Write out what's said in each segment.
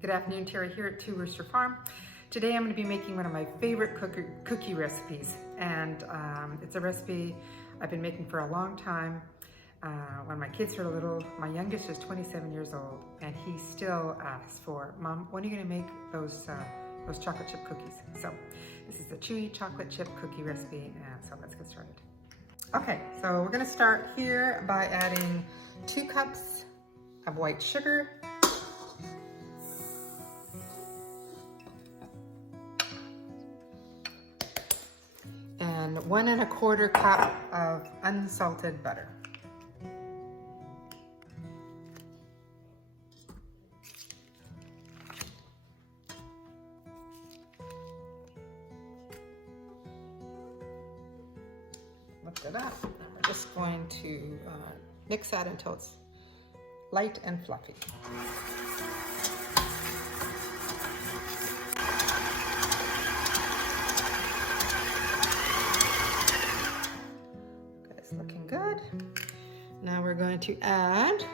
Good afternoon, Terry here at Rooster Farm. Today I'm going to be making one of my favorite cookie recipes, and it's a recipe I've been making for a long time. When my kids were little, my youngest is 27 years old, and he still asks for, "Mom, when are you going to make those chocolate chip cookies?" So this is the Chewy Chocolate Chip Cookie recipe, and so let's get started. Okay, so we're going to start here by adding 2 cups of white sugar, and 1 1/4 cup of unsalted butter. Lift it up, and we're just going to mix that until it's light and fluffy. It's looking good. Now we're going to add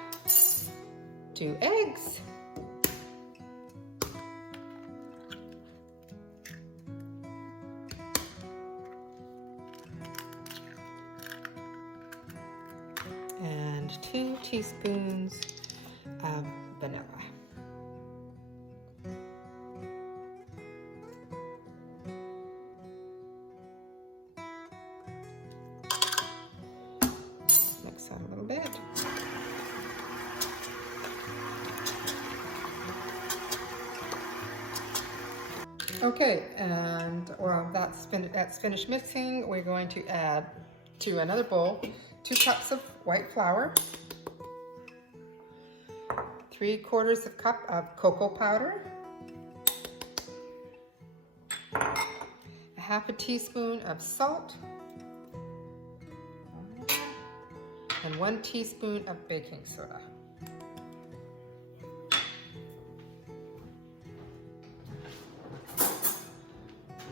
2 eggs. And 2 teaspoons of vanilla. Mix that a little bit. Okay, and while that's finished mixing, we're going to add to another bowl 2 cups of white flour, 3/4 cup of cocoa powder, 1/2 teaspoon of salt, and 1 teaspoon of baking soda.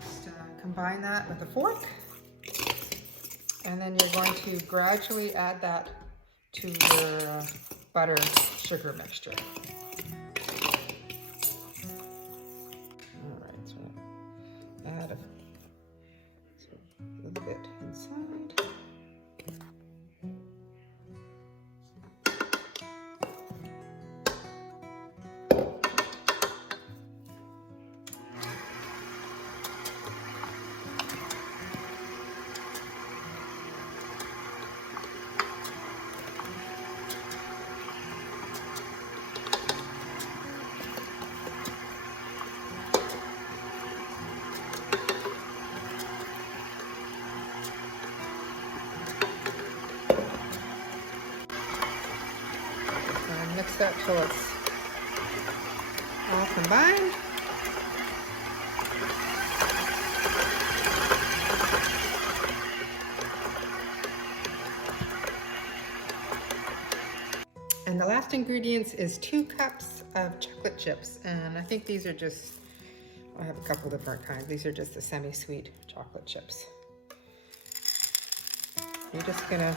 Just combine that with a fork. And then you're going to gradually add that to your butter sugar mixture. All right, so add a little bit inside. Mix that till it's all combined. And the last ingredients is 2 cups of chocolate chips, and I think these are just, I have a couple different kinds. These are just the semi-sweet chocolate chips. You're just gonna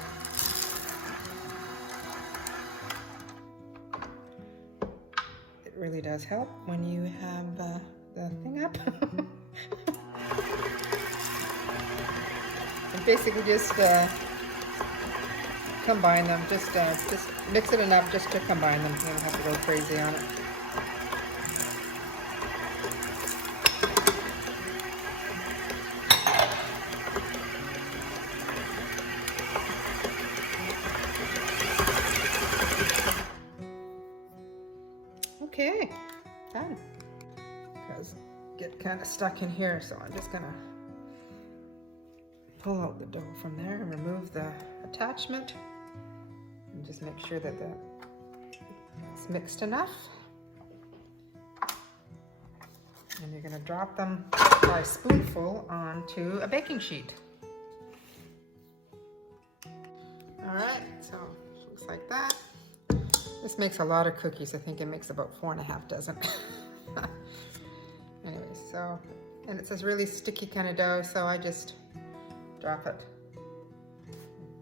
really does help when you have the thing up. And basically just combine them, just mix it enough just to combine them. You don't have to go crazy on it. Okay, done. Because get kind of stuck in here, so I'm just gonna pull out the dough from there and remove the attachment, and just make sure that it's mixed enough. And you're gonna drop them by spoonful onto a baking sheet. All right, so looks like that. This makes a lot of cookies. I think it makes about 4 1/2 dozen. Anyway, so, and it's this really sticky kind of dough, so I just drop it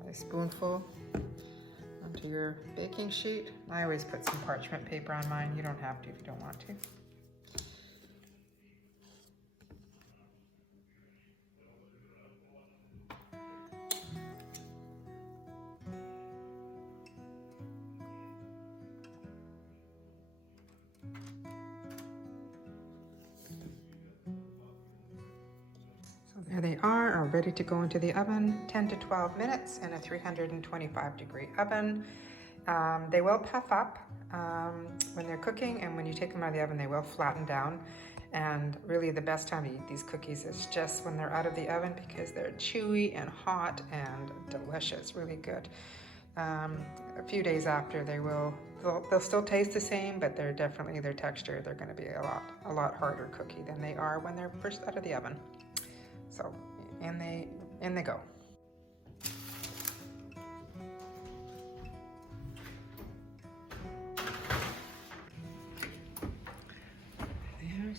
by a spoonful onto your baking sheet. I always put some parchment paper on mine. You don't have to if you don't want to. There they are ready to go into the oven, 10 to 12 minutes in a 325-degree oven. They will puff up when they're cooking, and when you take them out of the oven, they will flatten down. And really the best time to eat these cookies is just when they're out of the oven, because they're chewy and hot and delicious, really good. A few days after, they'll still taste the same, but they're definitely, their texture, they're going to be a lot harder cookie than they are when they're first out of the oven. So in they go.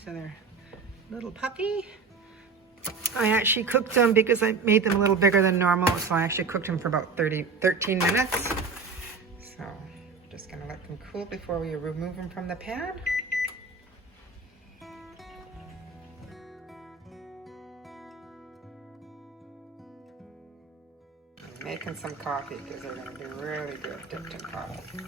So they're little puppy. I actually cooked them because I made them a little bigger than normal, so I actually cooked them for about 13 minutes. So I'm just gonna let them cool before we remove them from the pan. I'm making some coffee because they're gonna be really good dipped in coffee.